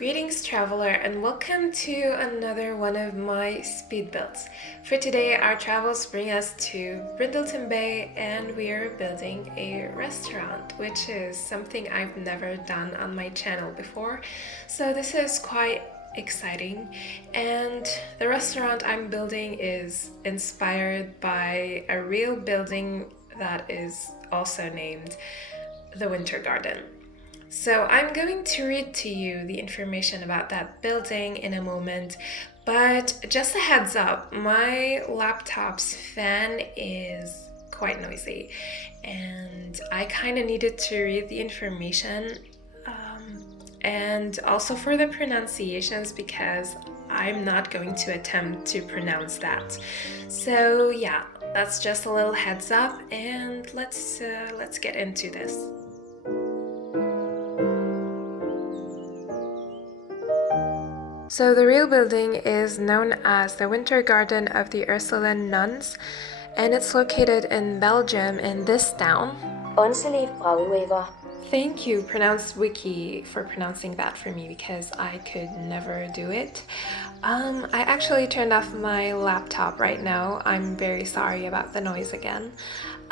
Greetings traveler and welcome to another one of my speed builds. For today our travels bring us to Brindleton Bay and we are building a restaurant, which is something I've never done on my channel before. So this is quite exciting, and the restaurant I'm building is inspired by a real building that is also named the Winter Garden. So I'm going to read to you the information about that building in a moment, but just a heads up, my laptop's fan is quite noisy and I kind of needed to read the information and also for the pronunciations because I'm not going to attempt to pronounce that. So yeah, that's just a little heads up, and let's get into this. So the real building is known as the Winter Garden of the Ursuline nuns, and it's located in Belgium in this town. Thank you, Pronounce Wiki, for pronouncing that for me because I could never do it. I actually turned off my laptop right now. I'm very sorry about the noise again.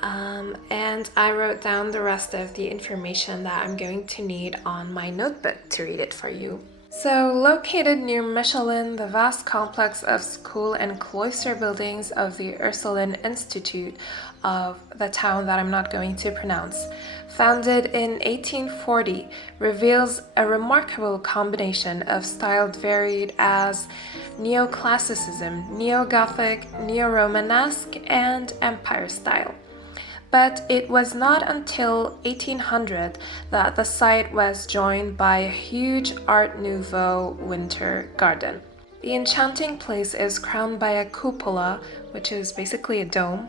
And I wrote down the rest of the information that I'm going to need on my notebook to read it for you. So, located near Mechelen, the vast complex of school and cloister buildings of the Ursuline Institute of the town that I'm not going to pronounce, founded in 1840, reveals a remarkable combination of styles varied as Neo-Classicism, Neo-Gothic, Neo-Romanesque, and Empire style. But it was not until 1800 that the site was joined by a huge Art Nouveau winter garden. The enchanting place is crowned by a cupola, which is basically a dome,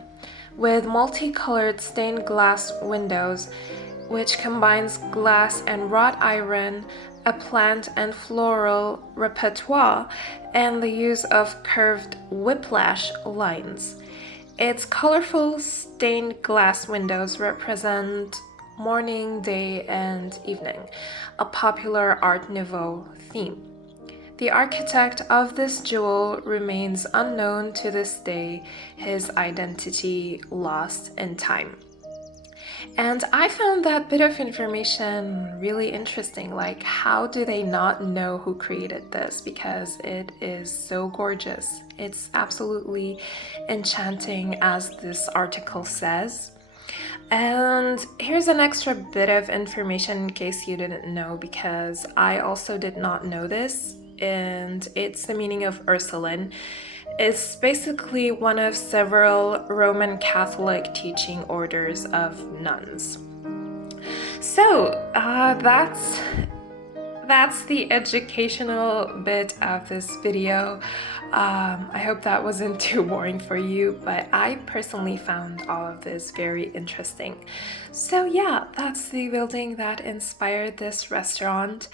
with multicolored stained glass windows, which combines glass and wrought iron, a plant and floral repertoire, and the use of curved whiplash lines. Its colorful stained glass windows represent morning, day, and evening, a popular Art Nouveau theme. The architect of this jewel remains unknown to this day, his identity lost in time. And I found that bit of information really interesting, like how do they not know who created this, because it is so gorgeous. It's absolutely enchanting, as this article says. And here's an extra bit of information in case you didn't know, because I also did not know this, and it's the meaning of Ursuline. It's basically one of several Roman Catholic teaching orders of nuns. So that's the educational bit of this video. I hope that wasn't too boring for you, but I personally found all of this very interesting. So yeah, that's the building that inspired this restaurant.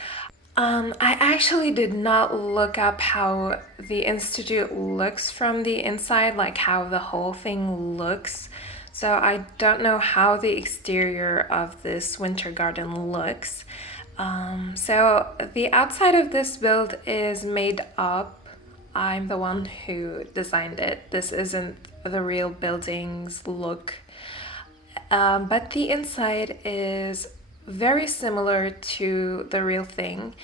I actually did not look up how the institute looks from the inside, like how the whole thing looks. So I don't know how the exterior of this winter garden looks. So the outside of this build is made up. I'm the one who designed it. This isn't the real building's look. But the inside is very similar to the real thing.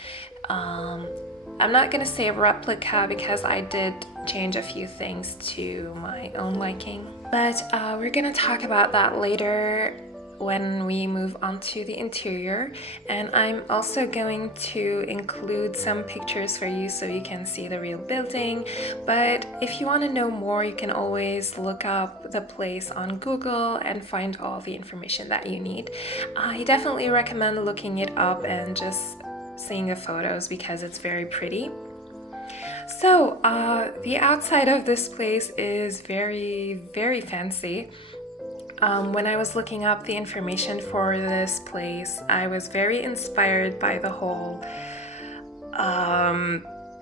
I'm not gonna say a replica because I did change a few things to my own liking, but we're gonna talk about that later when we move on to the interior. And I'm also going to include some pictures for you so you can see the real building. But if you want to know more, you can always look up the place on Google and find all the information that you need. I definitely recommend looking it up and just seeing the photos because it's very pretty. So the outside of this place is very, very fancy. When I was looking up the information for this place, I was very inspired by the whole,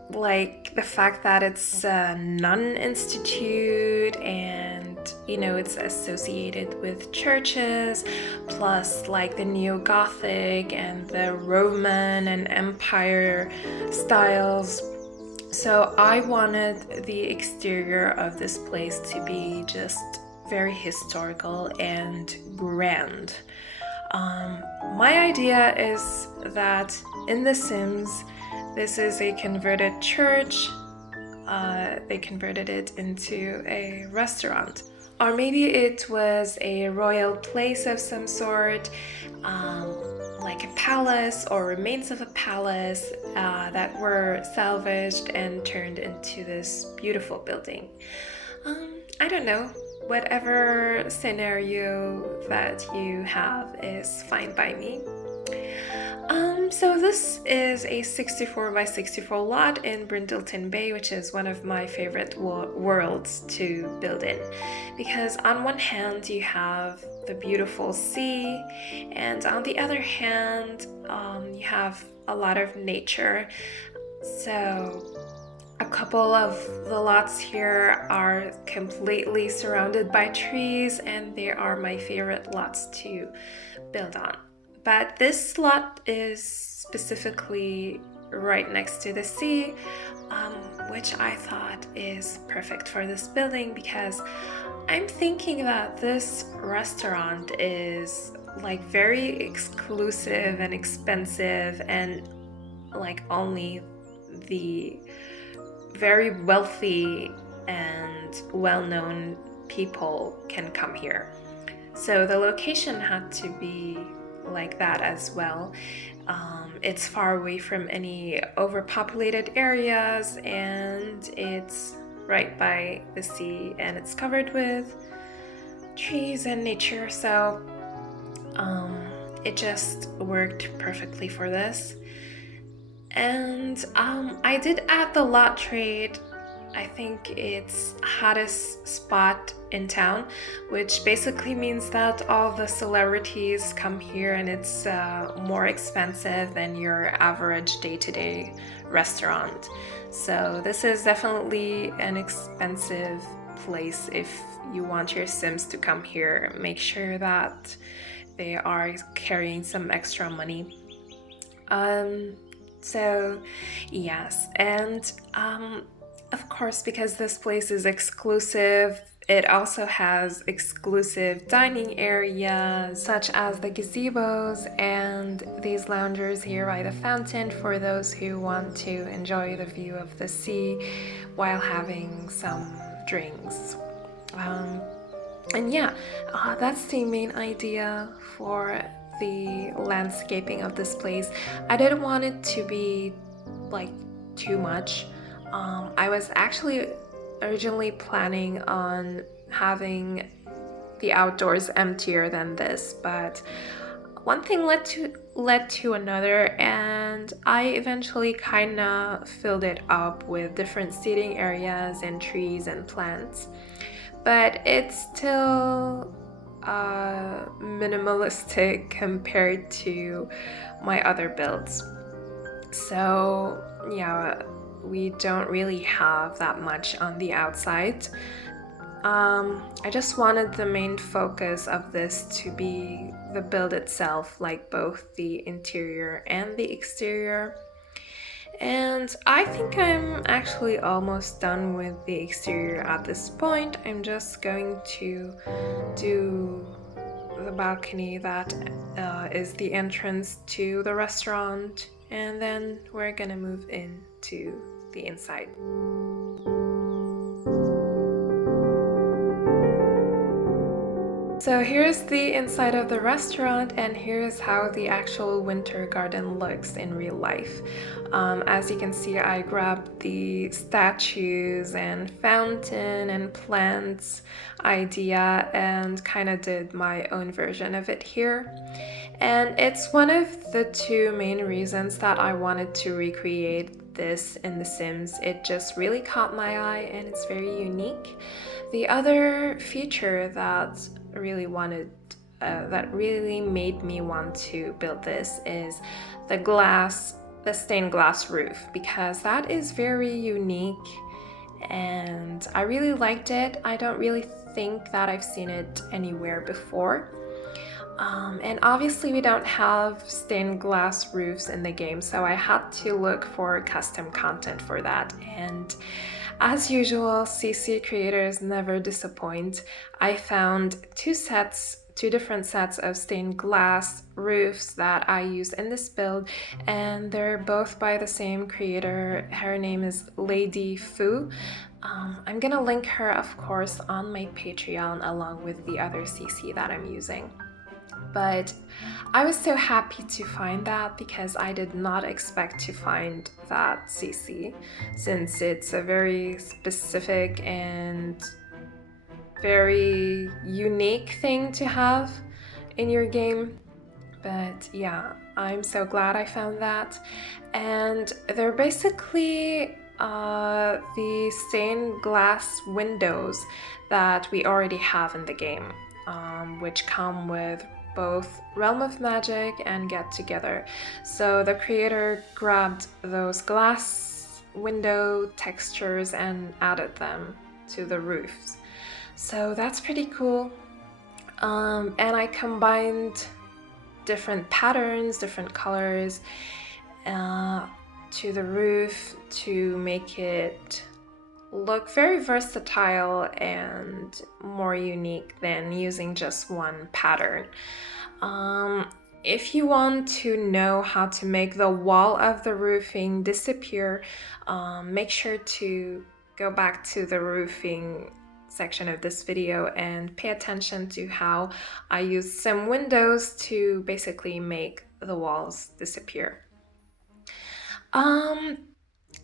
like the fact that it's a nun institute and you know, it's associated with churches, plus like the Neo-Gothic and the Roman and Empire styles. So I wanted the exterior of this place to be just very historical and grand. My idea is that in The Sims, this is a converted church. They converted it into a restaurant. Or maybe it was a royal place of some sort, like a palace or remains of a palace that were salvaged and turned into this beautiful building. I don't know. Whatever scenario that you have is fine by me. So this is a 64 by 64 lot in Brindleton Bay, which is one of my favorite worlds to build in, because on one hand you have the beautiful sea, and on the other hand you have a lot of nature. So a couple of the lots here are completely surrounded by trees, and they are my favorite lots to build on. But this lot is specifically right next to the sea, which I thought is perfect for this building, because I'm thinking that this restaurant is like very exclusive and expensive, and like only the very wealthy and well-known people can come here. So the location had to be like that as well. It's far away from any overpopulated areas, and it's right by the sea, and it's covered with trees and nature, so it just worked perfectly for this. And I did add the lot trade. I think it's hottest spot in town, which basically means that all the celebrities come here, and it's more expensive than your average day-to-day restaurant. So this is definitely an expensive place. If you want your Sims to come here, make sure that they are carrying some extra money. So yes, and of course, because this place is exclusive, it also has exclusive dining areas, such as the gazebos and these loungers here by the fountain for those who want to enjoy the view of the sea while having some drinks. And yeah, that's the main idea for the landscaping of this place. I didn't want it to be like too much. I was actually originally planning on having the outdoors emptier than this, but one thing led to another, and I eventually kind of filled it up with different seating areas and trees and plants. But it's still minimalistic compared to my other builds. So yeah, we don't really have that much on the outside. I just wanted the main focus of this to be the build itself, like both the interior and the exterior. And I think I'm actually almost done with the exterior at this point. I'm just going to do the balcony that is the entrance to the restaurant, and then we're gonna move into the inside. So here's the inside of the restaurant, and here's how the actual winter garden looks in real life. As you can see, I grabbed the statues and fountain and plants idea and kind of did my own version of it here. And it's one of the two main reasons that I wanted to recreate this in The Sims. It just really caught my eye, and it's very unique. The other feature that really made me want to build this is the stained glass roof, because that is very unique and I really liked it. I don't really think that I've seen it anywhere before. And obviously we don't have stained glass roofs in the game, so I had to look for custom content for that. And as usual, CC creators never disappoint. I found two different sets of stained glass roofs that I use in this build, and they're both by the same creator. Her name is Lady Fu. I'm gonna link her, of course, on my Patreon along with the other CC that I'm using. But I was so happy to find that because I did not expect to find that CC, since it's a very specific and very unique thing to have in your game. But yeah, I'm so glad I found that. And they're basically the stained glass windows that we already have in the game, which come with both Realm of Magic and Get Together. So the creator grabbed those glass window textures and added them to the roofs. So that's pretty cool. And I combined different patterns, different colors to the roof to make it look very versatile and more unique than using just one pattern. If you want to know how to make the wall of the roofing disappear, make sure to go back to the roofing section of this video and pay attention to how I use some windows to basically make the walls disappear.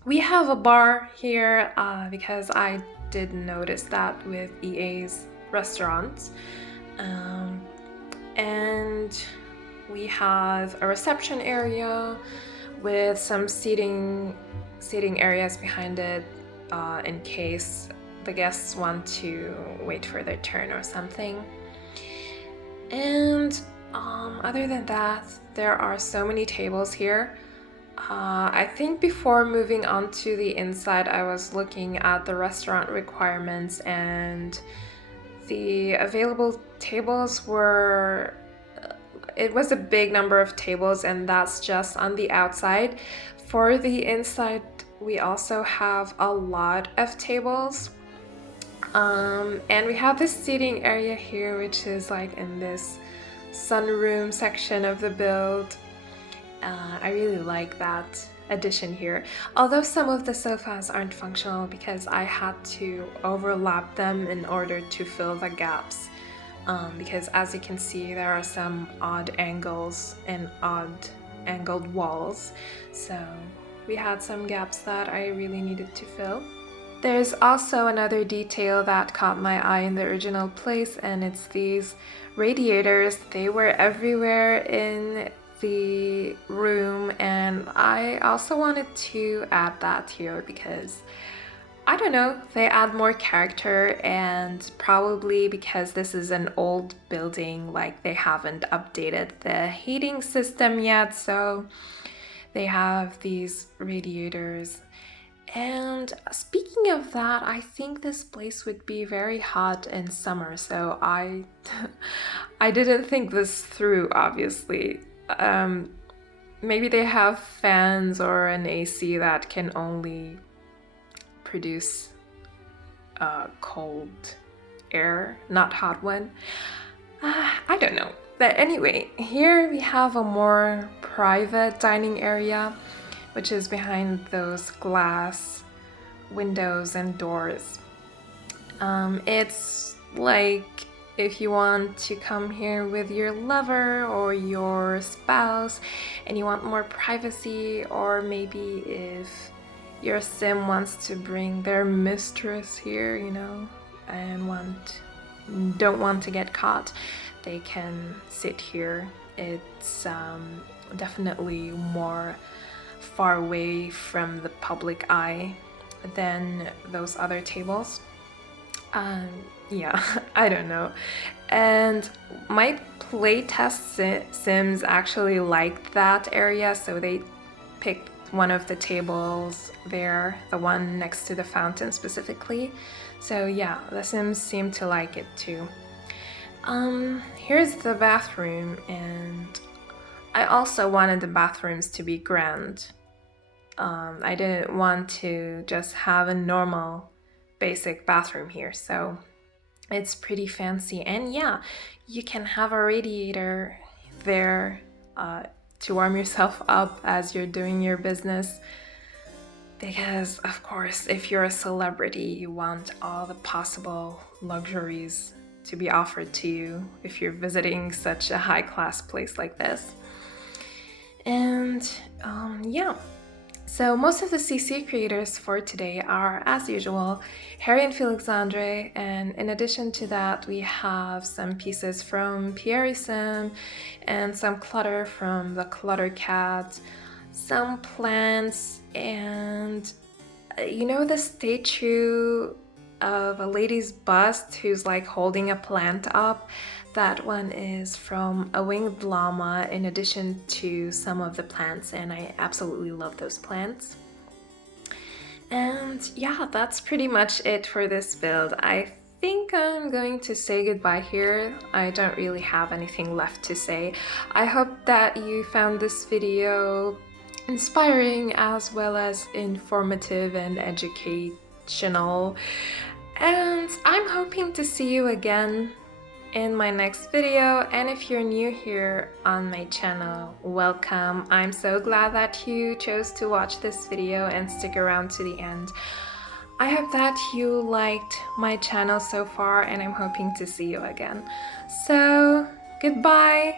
We have a bar here because I did notice that with EA's restaurants. And we have a reception area with some seating areas behind it in case the guests want to wait for their turn or something. And other than that, there are so many tables here. I think before moving on to the inside, I was looking at the restaurant requirements, and the available tables were, it was a big number of tables, and that's just on the outside. For the inside, we also have a lot of tables. And we have this seating area here, which is like in this sunroom section of the build. I really like that addition here, although some of the sofas aren't functional because I had to overlap them in order to fill the gaps, because as you can see, there are some odd angles and odd angled walls, so we had some gaps that I really needed to fill. There's also another detail that caught my eye in the original place, and it's these radiators. They were everywhere in the room, and I also wanted to add that here because, I don't know, they add more character, and probably because this is an old building, like they haven't updated the heating system yet, so they have these radiators. And speaking of that, I think this place would be very hot in summer, so I didn't think this through, obviously. Maybe they have fans or an AC that can only produce cold air, not hot one. I don't know. But anyway, here we have a more private dining area, which is behind those glass windows and doors. It's like if you want to come here with your lover or your spouse and you want more privacy, or maybe if your sim wants to bring their mistress here, you know, and don't want to get caught, they can sit here. It's definitely more far away from the public eye than those other tables. Yeah, I don't know. And my playtest sims actually liked that area, so they picked one of the tables there, the one next to the fountain specifically. So yeah, the Sims seem to like it too. Here's the bathroom, and I also wanted the bathrooms to be grand. I didn't want to just have a normal basic bathroom here, so it's pretty fancy. And yeah, you can have a radiator there to warm yourself up as you're doing your business, because of course, if you're a celebrity, you want all the possible luxuries to be offered to you if you're visiting such a high-class place like this. And yeah, so most of the CC creators for today are, as usual, Harrie and Felixandre, and in addition to that, we have some pieces from Pierisim and some clutter from the Clutter Cat, some plants, and you know the statue of a lady's bust who's like holding a plant up? That one is from a winged llama in addition to some of the plants, and I absolutely love those plants. And yeah, that's pretty much it for this build. I think I'm going to say goodbye here. I don't really have anything left to say. I hope that you found this video inspiring as well as informative and educational. And I'm hoping to see you again in my next video. And if you're new here on my channel, welcome. I'm so glad that you chose to watch this video and stick around to the end. I hope that you liked my channel so far, and I'm hoping to see you again. So, goodbye!